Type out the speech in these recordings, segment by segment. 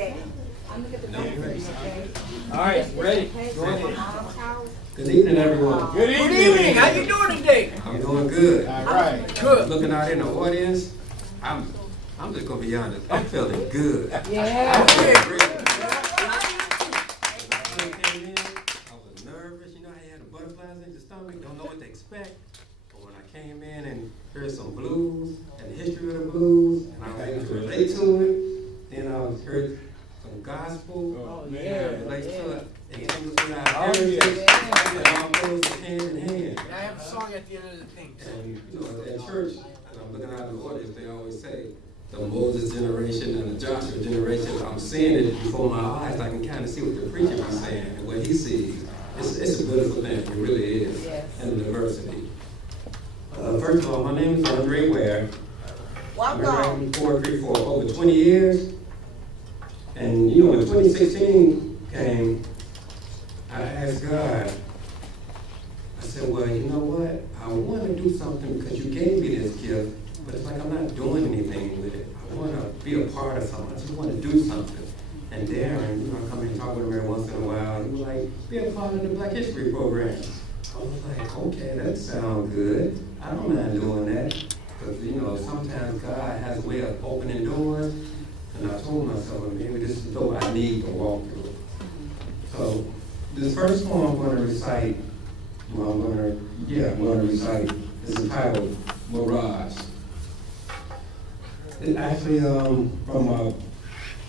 All right, ready? Go ahead. Good evening, everyone. Good evening. How you doing today? I'm doing good. All right. Good. Looking out in the audience, I'm just gonna be honest. I'm feeling good. Yeah. Okay. I came in, I was nervous. You know, I had the butterflies in your stomach. Don't know what to expect. But when I came in and heard some blues and the history of the blues, and I was able to relate to it, then I heard some gospel. Oh, yeah. Relate to it. And things with our Oh, yeah. heritage. And all goes hand in hand. And I have a song at the end of the thing. And, you know, at church, and I'm looking out in the audience, they always say, the Moses generation and the Joshua generation, I'm seeing it before my eyes. I can kind of see what the preacher is saying and what he sees. It's a beautiful thing, it really is, Yes. and the diversity. First of all, my name is Undra, Ware. I've been writing poetry for over 20 years. And, you know, when 2016 came, I asked God, I said, well, you know what? I want to do something because you gave me this gift, but it's like I'm not doing anything with it. I want to be a part of something. I just want to do something. And Darren, you know, I come in and talk with him every once in a while. He was like, be a part of the Black History program. I was like, okay, that sounds good. I don't mind doing that. Because, you know, sometimes God has a way of opening doors. And I told myself, well, maybe this is the door I need to walk through. So, this first poem I'm going to recite, is entitled Mirage. It's actually from a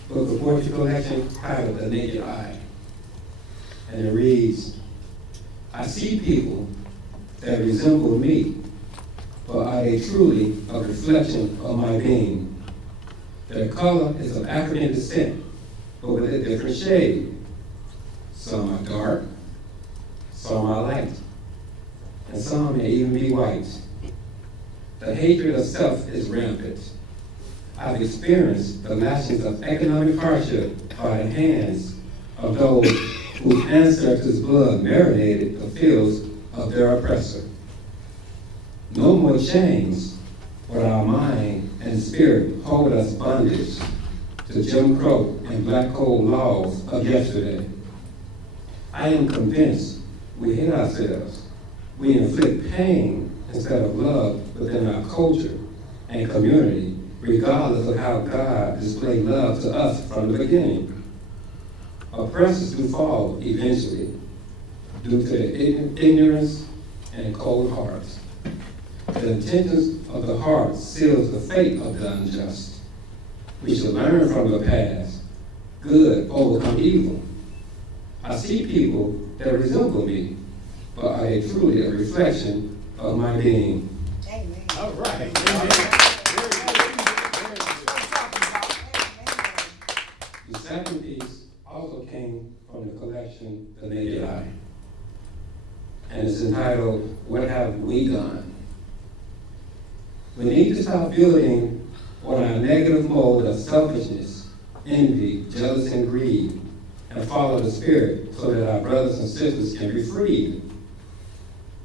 book of poetry collection titled The Naked Eye. And it reads, I see people that resemble me, but are they truly a reflection of my being? Their color is of African descent, but with a different shade. Some are dark, some are light, and some may even be white. The hatred of self is rampant. I've experienced the lashings of economic hardship by the hands of those whose ancestors' blood marinated the fields of their oppressor. No more chains, but our mind and spirit hold us bondage to Jim Crow and Black Code laws of yesterday. I am convinced we hate ourselves. We inflict pain instead of love within our culture and community, regardless of how God displayed love to us from the beginning. Oppressors do fall eventually due to their ignorance and cold hearts. The intentions of the heart seals the fate of the unjust. We should learn from the past. Good overcome evil. I see people that resemble me, but are they truly a reflection of my being? Amen. All right. The second piece also came from the collection The Naked Eye, and it's entitled, What Have We Done? We need to stop building on our negative mode of selfishness, envy, jealousy, and greed, and follow the Spirit so that our brothers and sisters can be freed.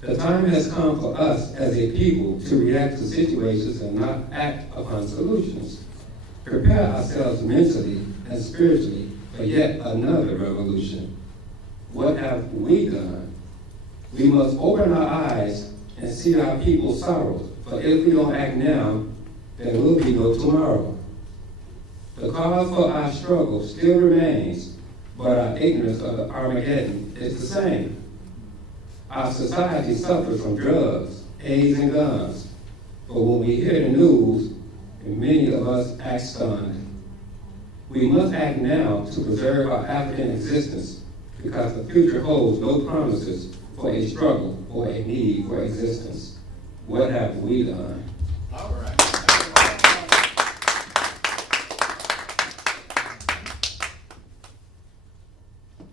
The time has come for us as a people to react to situations and not act upon solutions. Prepare ourselves mentally and spiritually for yet another revolution. What have we done? We must open our eyes and see our people's sorrows. For if we don't act now, there will be no tomorrow. The cause for our struggle still remains, but our ignorance of the Armageddon is the same. Our society suffers from drugs, AIDS, and guns. But when we hear the news, many of us act stunned. We must act now to preserve our African existence because the future holds no promises for a struggle or a need for existence. What have we done? All right.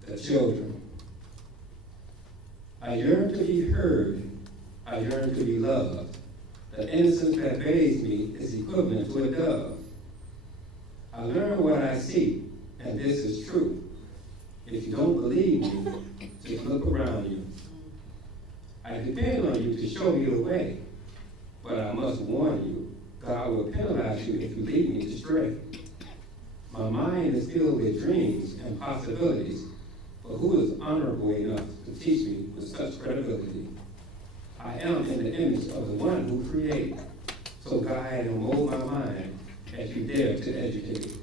The children. I yearn to be heard. I yearn to be loved. The innocence that bathes me is equivalent to a dove. I learn what I see, and this is true. If you don't believe me, just look around you. I depend on you to show me the way, but I must warn you, God will penalize you if you lead me astray. My mind is filled with dreams and possibilities, but who is honorable enough to teach me with such credibility? I am in the image of the one who created, so guide and mold my mind as you dare to educate.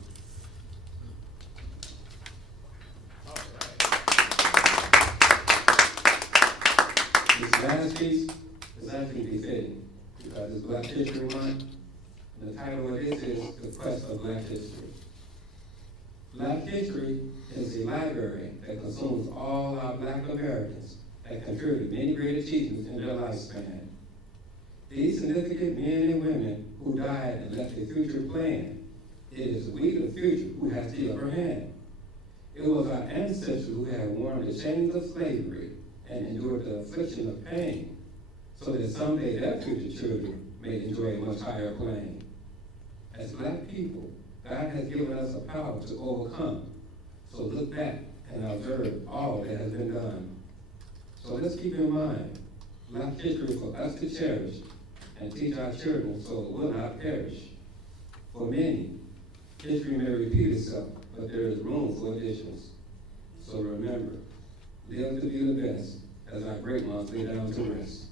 This last piece is actually befitting because it's Black History Month, and the title of this is The Quest of Black History. Black history is a library that consumes all our Black Americans that contributed many great achievements in their lifespan. These significant men and women who died and left a future plan. It is we, the future, who has the upper hand. It was our ancestors who had worn the chains of slavery and endured the affliction of pain, so that someday their future children may enjoy a much higher plane. As Black people, God has given us a power to overcome. So look back and observe all that has been done. So let's keep in mind, Black history for us to cherish and teach our children so it will not perish. For many, history may repeat itself, but there is room for additions. So remember, live to be the best as our great ones lay down to rest.